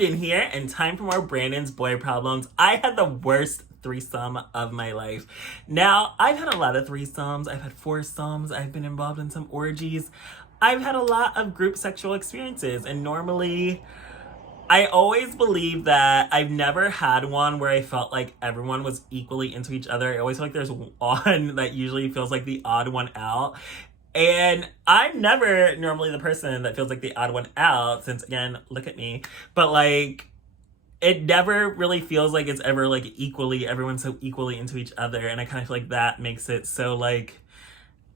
Branden here, and time for more Branden's boy problems. I had the worst threesome of my life. Now, I've had a lot of threesomes. I've had foursomes. I've been involved in some orgies. I've had a lot of group sexual experiences, and normally I always believe that I've never had one where I felt like everyone was equally into each other. I always feel like there's one that usually feels like the odd one out. And I'm never normally the person that feels like the odd one out, since again, look at me. But like, it never really feels like it's ever like equally, everyone's so equally into each other. And I kind of feel like that makes it so like,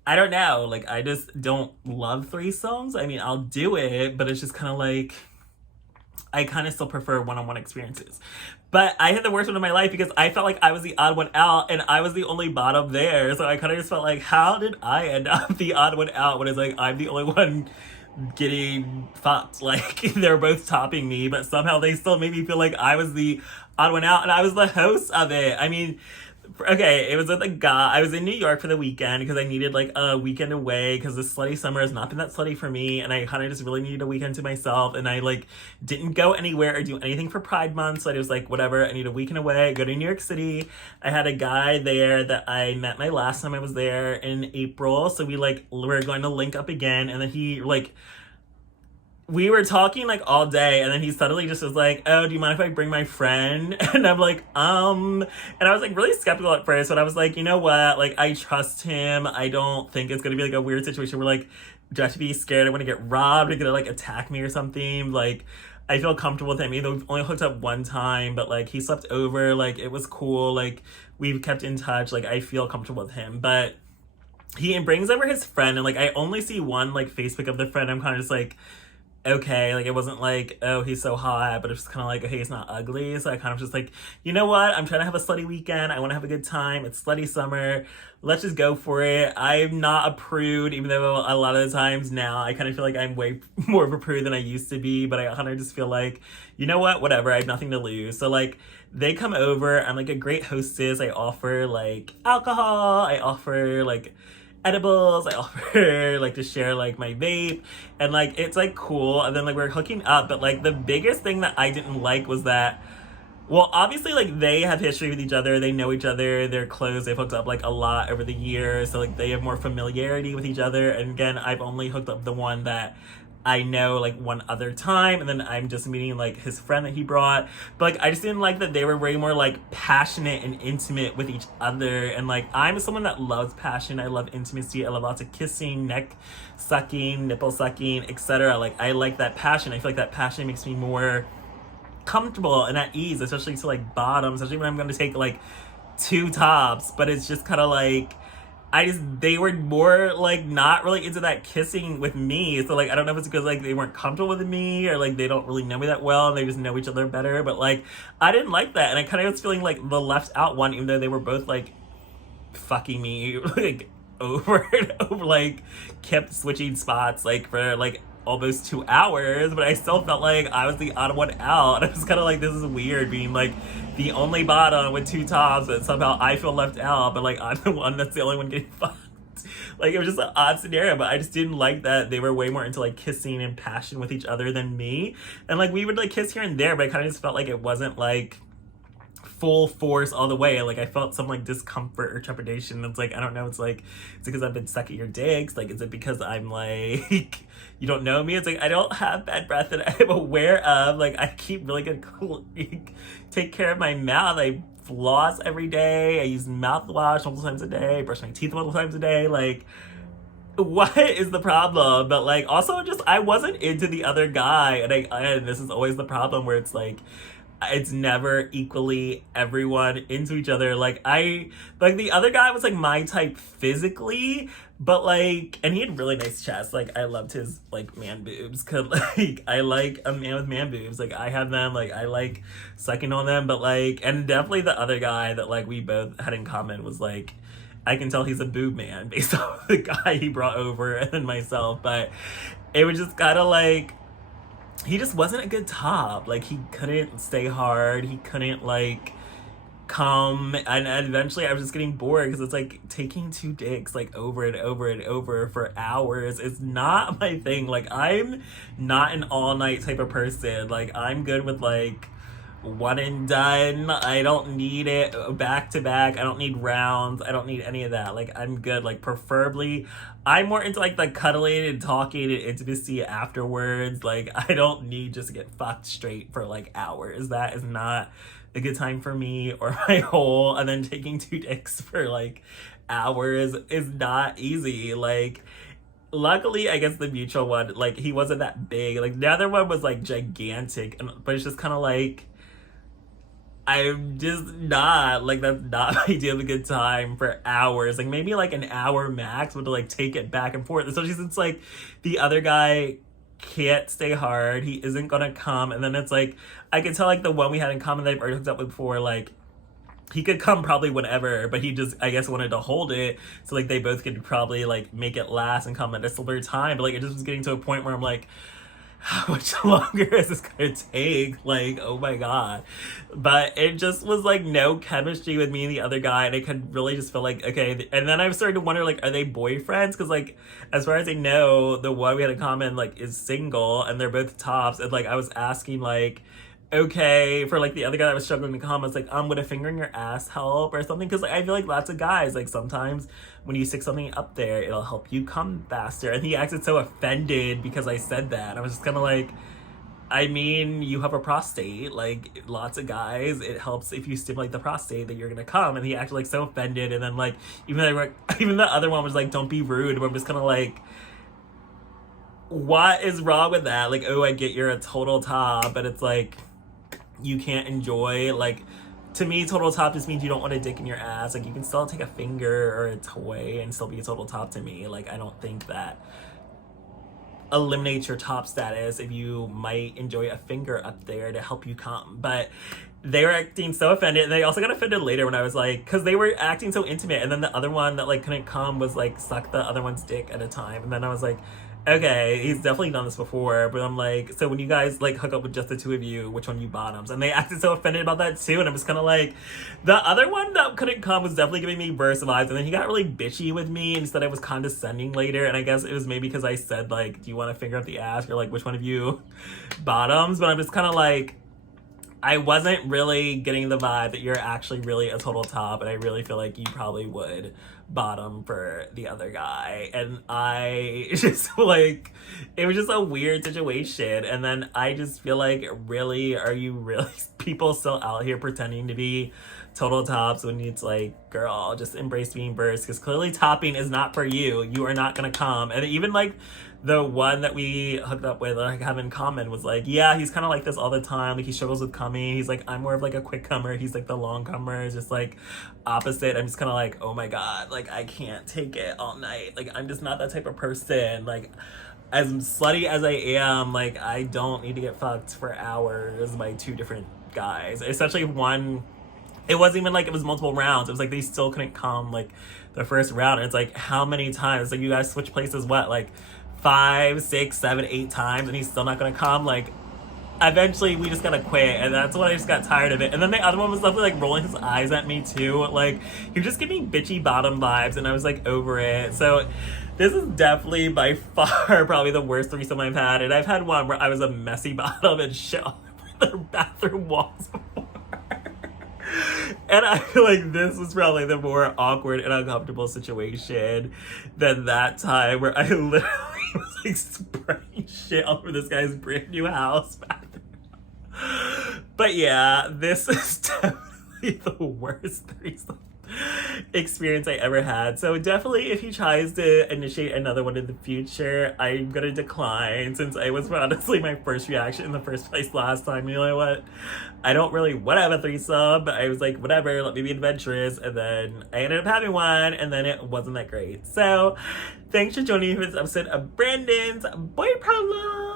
I don't know, like I just don't love threesomes. I mean, I'll do it, but it's just kind of like, I kind of still prefer one-on-one experiences. But I had the worst one of my life because I felt like I was the odd one out and I was the only bottom there. So I kind of just felt like, how did I end up the odd one out when it's like I'm the only one getting fucked? Like, they're both topping me, but somehow they still made me feel like I was the odd one out and I was the host of it. I mean, okay, it was with a guy. I was in New York for the weekend because I needed like a weekend away because the slutty summer has not been that slutty for me, and I kind of just really needed a weekend to myself, and I like didn't go anywhere or do anything for Pride Month, so I was like, whatever, I need a weekend away, go to New York City. I had a guy there that I met my last time I was there in April, so we were going to link up again, and then he we were talking like all day, and then he suddenly just was like, oh, do you mind if I bring my friend? And I'm like, and I was like really skeptical at first, but I was like, you know what? Like, I trust him. I don't think it's gonna be like a weird situation where like, do I have to be scared I want to get robbed? Are gonna like attack me or something? Like, I feel comfortable with him. Either we've only hooked up one time, but like he slept over, like it was cool. Like, we've kept in touch. Like, I feel comfortable with him, but he brings over his friend, and like I only see one like Facebook of the friend. I'm kind of just like, okay, like it wasn't like, oh, he's so hot, but it's just kind of like, okay, he's not ugly. So I kind of just like, you know what? I'm trying to have a slutty weekend. I want to have a good time. It's slutty summer. Let's just go for it. I'm not a prude, even though a lot of the times now I kind of feel like I'm way more of a prude than I used to be. But I kind of just feel like, you know what? Whatever. I have nothing to lose. So like, they come over. I'm like a great hostess. I offer like alcohol. I offer like edibles. I offer like to share like my vape, and like it's like cool, and then like we're hooking up. But like the biggest thing that I didn't like was that, well, obviously like they have history with each other, they know each other, they're close, they've hooked up like a lot over the years, so like they have more familiarity with each other. And again, I've only hooked up the one that I know like one other time, and then I'm just meeting like his friend that he brought. But like I just didn't like that they were way more like passionate and intimate with each other. And like I'm someone that loves passion. I love intimacy. I love lots of kissing, neck sucking, nipple sucking, etc. Like I like that passion. I feel like that passion makes me more comfortable and at ease, especially to like bottom, especially when I'm going to take like two tops. But it's just kind of like, they were more like not really into that kissing with me. So like, I don't know if it's because like they weren't comfortable with me, or like they don't really know me that well and they just know each other better. But like, I didn't like that. And I kind of was feeling like the left out one, even though they were both like fucking me like over and over, like kept switching spots like for like almost 2 hours, but I still felt like I was the odd one out. I was kind of like, this is weird being like the only bottom with two tops, but somehow I feel left out, but like I'm the one that's the only one getting fucked. Like, it was just an odd scenario, but I just didn't like that they were way more into like kissing and passion with each other than me. And like we would like kiss here and there, but I kind of just felt like it wasn't like full force all the way. Like I felt some like discomfort or trepidation. It's like, I don't know, it's like, is it because I've been sucking your dicks? Like, is it because I'm like, you don't know me? It's like, I don't have bad breath that I'm aware of. Like, I keep really good take care of my mouth. I floss every day. I use mouthwash multiple times a day. I brush my teeth multiple times a day. Like, what is the problem? But like, also just, I wasn't into the other guy, and this is always the problem where it's like, it's never equally everyone into each other. Like the other guy was like my type physically, but like, and he had really nice chest. Like I loved his like man boobs, cause like I like a man with man boobs. Like I have them, like I like sucking on them. But like, and definitely the other guy that like we both had in common was like, I can tell he's a boob man based on the guy he brought over and then myself. But it was just kind of like, he just wasn't a good top. Like he couldn't stay hard. He couldn't like come, and eventually I was just getting bored because it's like taking two dicks like over and over and over for hours is not my thing. Like, I'm not an all night type of person. Like, I'm good with like one and done. I don't need it back to back. I don't need rounds. I don't need any of that. Like, I'm good. Like, preferably, I'm more into like the cuddling and talking and intimacy afterwards. Like, I don't need just to get fucked straight for like hours. That is not a good time for me or my whole. And then taking two dicks for like hours is not easy. Like, luckily, I guess the mutual one, like, he wasn't that big. Like, the other one was like gigantic, but it's just kind of like, I'm just not, like, that's not my idea of a good time for hours. Like, maybe like an hour max, but to like take it back and forth, especially since like the other guy can't stay hard, he isn't gonna come, and then it's like, I could tell like the one we had in common that I've already hooked up with before, like, he could come probably whenever, but he just, I guess, wanted to hold it so like they both could probably like make it last and come at a similar time. But like, it just was getting to a point where I'm like, how much longer is this gonna take? Like, oh my god. But it just was like no chemistry with me and the other guy, and I could really just feel like, okay. And then I started to wonder, like, are they boyfriends? Because like, as far as I know, the one we had in common like is single and they're both tops. And like, I was asking like, okay, for like the other guy that was struggling to come, I was like, would a finger in your ass help or something? Because like, I feel like lots of guys, like, sometimes when you stick something up there, it'll help you come faster. And he acted so offended because I said that. I was just kind of like, I mean, you have a prostate. Like, lots of guys, it helps if you stimulate the prostate that you're gonna come. And he acted like so offended. And then like, even the other one was like, don't be rude. But I'm just kind of like, what is wrong with that? Like, oh, I get you're a total top, but it's like, you can't enjoy, like, to me, total top just means you don't want a dick in your ass. Like, you can still take a finger or a toy and still be a total top to me. Like, I don't think that eliminates your top status if you might enjoy a finger up there to help you come. But they were acting so offended, and they also got offended later when I was like, because they were acting so intimate, and then the other one that like couldn't come was like suck the other one's dick at a time, and then I was like, okay, he's definitely done this before. But I'm like, so when you guys like hook up with just the two of you, which one you bottoms? And they acted so offended about that too, and I'm just kind of like, the other one that couldn't come was definitely giving me burst vibes, and then he got really bitchy with me and said I was condescending later, and I guess it was maybe because I said like, do you want to finger up the ass, or like, which one of you bottoms? But I'm just kind of like, I wasn't really getting the vibe that you're actually really a total top, and I really feel like you probably would bottom for the other guy. And I just like, it was just a weird situation. And then I just feel like, really, are you really people still out here pretending to be total tops when it's like, girl, just embrace being burst, because clearly topping is not for you. You are not gonna come. And even like the one that we hooked up with, like, have in common, was like, yeah, he's kind of like this all the time. Like, he struggles with coming. He's like, I'm more of like a quick comer. He's like the long comer. It's just like opposite. I'm just kind of like, oh my god, like, I can't take it all night. Like, I'm just not that type of person. Like, as slutty as I am, like, I don't need to get fucked for hours by two different guys. Especially one, it wasn't even like it was multiple rounds. It was like they still couldn't come like the first round. And it's like, how many times? Like, you guys switch places, what, like 5, 6, 7, 8 times, and he's still not gonna come? Like, eventually we just gotta quit, and that's when I just got tired of it. And then the other one was definitely like rolling his eyes at me too. Like, he was just giving bitchy bottom vibes, and I was like over it. So this is definitely by far probably the worst threesome I've had. And I've had one where I was a messy bottom and shit all over the bathroom walls before. And I feel like this was probably the more awkward and uncomfortable situation than that time where I literally was like spraying shit all over this guy's brand new house bathroom. But yeah, this is definitely the worst threesome experience I ever had. So definitely, if he tries to initiate another one in the future, I'm gonna decline, since I was honestly my first reaction in the first place last time. You know what? I don't really want to have a threesome, but I was like, whatever, let me be adventurous. And then I ended up having one, and then it wasn't that great. So thanks for joining me for this episode of Branden's Boy Problem.